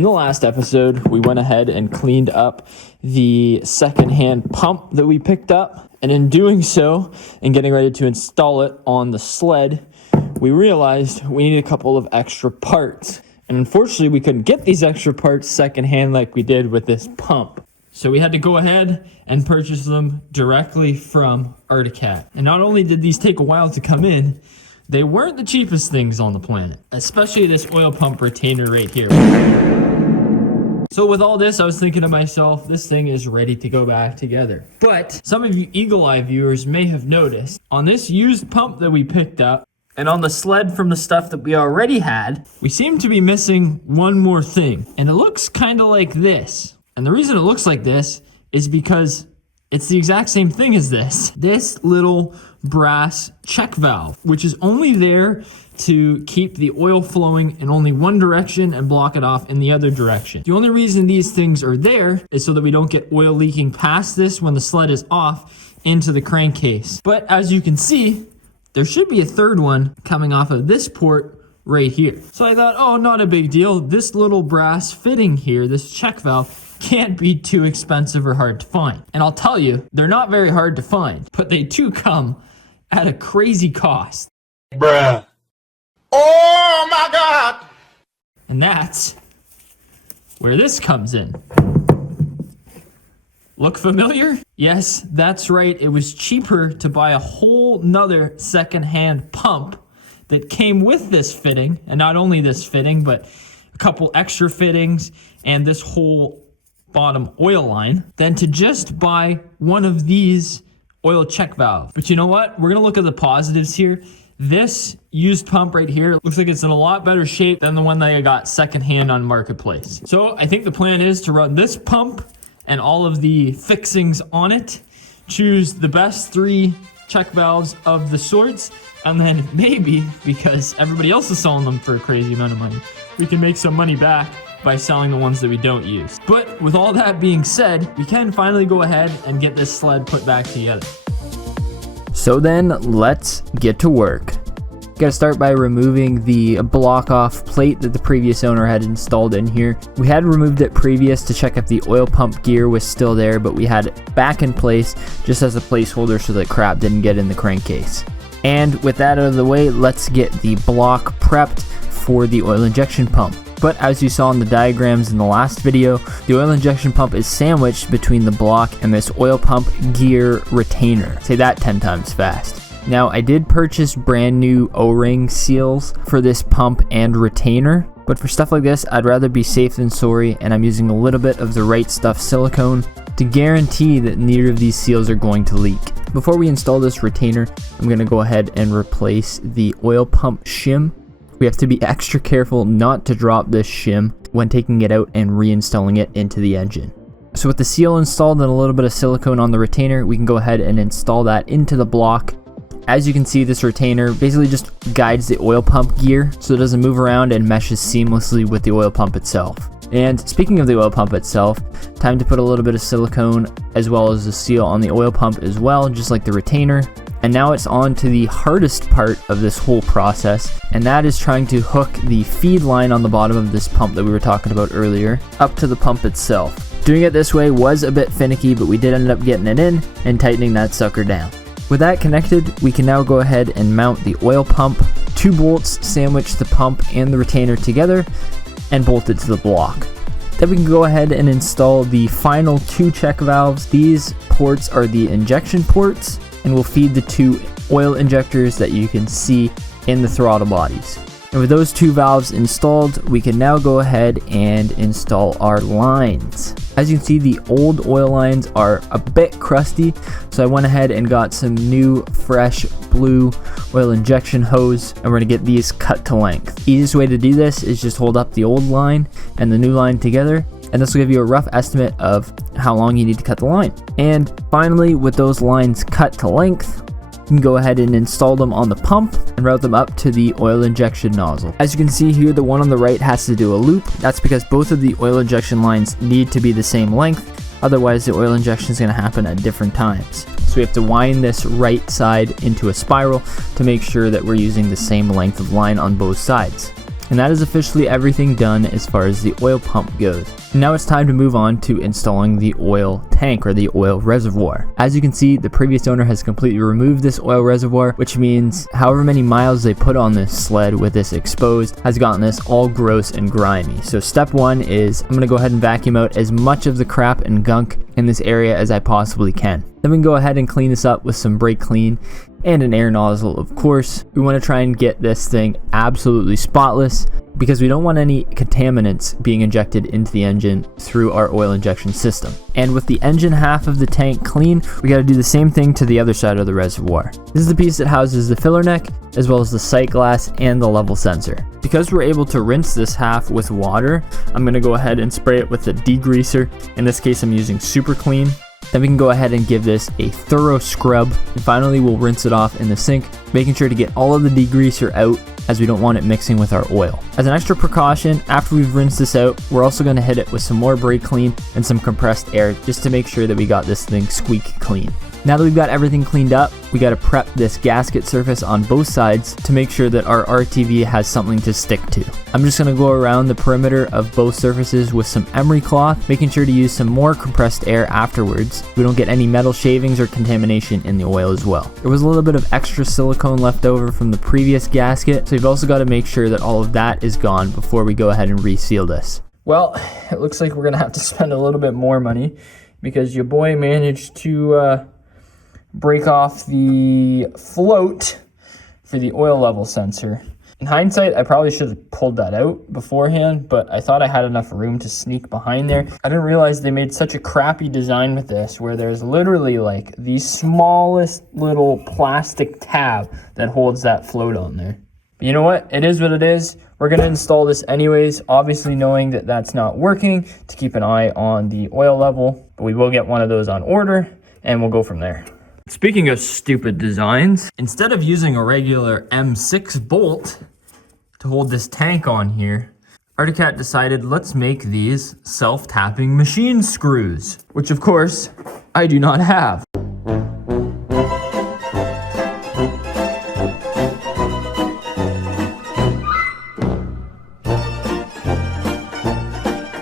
In the last episode, we went ahead and cleaned up the secondhand pump that we picked up. And in doing so, and getting ready to install it on the sled, we realized we needed a couple of extra parts. And unfortunately, we couldn't get these extra parts secondhand like we did with this pump. So we had to go ahead and purchase them directly from Arctic. And not only did these take a while to come in, they weren't the cheapest things on the planet, especially this oil pump retainer right here. So with all this, I was thinking to myself, this thing is ready to go back together. But some of you Eagle Eye viewers may have noticed on this used pump that we picked up and on the sled from the stuff that we already had, we seem to be missing one more thing. And it looks kind of like this. And the reason it looks like this is because it's the exact same thing as this. This little brass check valve, which is only there to keep the oil flowing in only one direction and block it off in the other direction. The only reason these things are there is so that we don't get oil leaking past this when the sled is off into the crankcase. But as you can see, there should be a third one coming off of this port right here. So I thought, oh, not a big deal. This little brass fitting here, this check valve, can't be too expensive or hard to find. And I'll tell you, they're not very hard to find, but they do come at a crazy cost. Bruh. Oh my God! And that's where this comes in. Look familiar? Yes, that's right. It was cheaper to buy a whole nother secondhand pump that came with this fitting, and not only this fitting, but a couple extra fittings and this whole bottom oil line, than to just buy one of these oil check valves. But you know what? We're gonna look at the positives here. This used pump right here looks like it's in a lot better shape than the one that I got secondhand on Marketplace. So I think the plan is to run this pump and all of the fixings on it, choose the best 3 check valves of the sorts, and then maybe, because everybody else is selling them for a crazy amount of money, we can make some money back by selling the ones that we don't use. But with all that being said, we can finally go ahead and get this sled put back together. So then, let's get to work. Gotta start by removing the block off plate that the previous owner had installed in here. We had removed it previous to check if the oil pump gear was still there, but we had it back in place just as a placeholder so that crap didn't get in the crankcase. And with that out of the way, let's get the block prepped for the oil injection pump. But as you saw in the diagrams in the last video, the oil injection pump is sandwiched between the block and this oil pump gear retainer. Say that 10 times fast. Now, I did purchase brand new O-ring seals for this pump and retainer, but for stuff like this, I'd rather be safe than sorry, and I'm using a little bit of the Right Stuff silicone to guarantee that neither of these seals are going to leak. Before we install this retainer, I'm going to go ahead and replace the oil pump shim. We have to be extra careful not to drop this shim when taking it out and reinstalling it into the engine. So with the seal installed and a little bit of silicone on the retainer, we can go ahead and install that into the block. As you can see, this retainer basically just guides the oil pump gear so it doesn't move around and meshes seamlessly with the oil pump itself. And speaking of the oil pump itself, time to put a little bit of silicone as well as the seal on the oil pump as well, just like the retainer. And now it's on to the hardest part of this whole process, and that is trying to hook the feed line on the bottom of this pump that we were talking about earlier up to the pump itself. Doing it this way was a bit finicky, but we did end up getting it in and tightening that sucker down. With that connected, we can now go ahead and mount the oil pump. 2 bolts sandwich the pump and the retainer together and bolt it to the block. Then we can go ahead and install the final 2 check valves. These ports are the injection ports and will feed the 2 oil injectors that you can see in the throttle bodies. And with those 2 valves installed, we can now go ahead and install our lines. As you can see, the old oil lines are a bit crusty, so I went ahead and got some new fresh blue oil injection hose, and we're going to get these cut to length. Easiest way to do this is just hold up the old line and the new line together, and this will give you a rough estimate of how long you need to cut the line. And finally, with those lines cut to length, you can go ahead and install them on the pump and route them up to the oil injection nozzle. As you can see here, the one on the right has to do a loop. That's because both of the oil injection lines need to be the same length, otherwise the oil injection is going to happen at different times. So we have to wind this right side into a spiral to make sure that we're using the same length of line on both sides. And that is officially everything done as far as the oil pump goes. Now it's time to move on to installing the oil tank or the oil reservoir. As you can see, the previous owner has completely removed this oil reservoir, which means however many miles they put on this sled with this exposed has gotten this all gross and grimy. So step one is I'm going to go ahead and vacuum out as much of the crap and gunk in this area as I possibly can. Then we can go ahead and clean this up with some brake clean and an air nozzle, of course. We want to try and get this thing absolutely spotless because we don't want any contaminants being injected into the engine through our oil injection system. And with the engine half of the tank clean, we got to do the same thing to the other side of the reservoir. This is the piece that houses the filler neck, as well as the sight glass and the level sensor. Because we're able to rinse this half with water, I'm going to go ahead and spray it with a degreaser. In this case, I'm using Super Clean. Then we can go ahead and give this a thorough scrub, and finally we'll rinse it off in the sink, making sure to get all of the degreaser out as we don't want it mixing with our oil. As an extra precaution, after we've rinsed this out, we're also going to hit it with some more brake clean and some compressed air just to make sure that we got this thing squeaky clean. Now that we've got everything cleaned up, we got to prep this gasket surface on both sides to make sure that our RTV has something to stick to. I'm just going to go around the perimeter of both surfaces with some emery cloth, making sure to use some more compressed air afterwards. We don't get any metal shavings or contamination in the oil as well. There was a little bit of extra silicone left over from the previous gasket, so you've also got to make sure that all of that is gone before we go ahead and reseal this. Well, it looks like we're going to have to spend a little bit more money because your boy managed to break off the float for the oil level sensor. In hindsight, I probably should have pulled that out beforehand, but I thought I had enough room to sneak behind there. I didn't realize they made such a crappy design with this, where there's literally like the smallest little plastic tab that holds that float on there. But you know what? It is what it is. We're going to install this anyways, obviously knowing that that's not working, to keep an eye on the oil level, but we will get one of those on order and we'll go from there. Speaking of stupid designs, instead of using a regular M6 bolt to hold this tank on here, Arctic Cat decided let's make these self-tapping machine screws, which of course I do not have.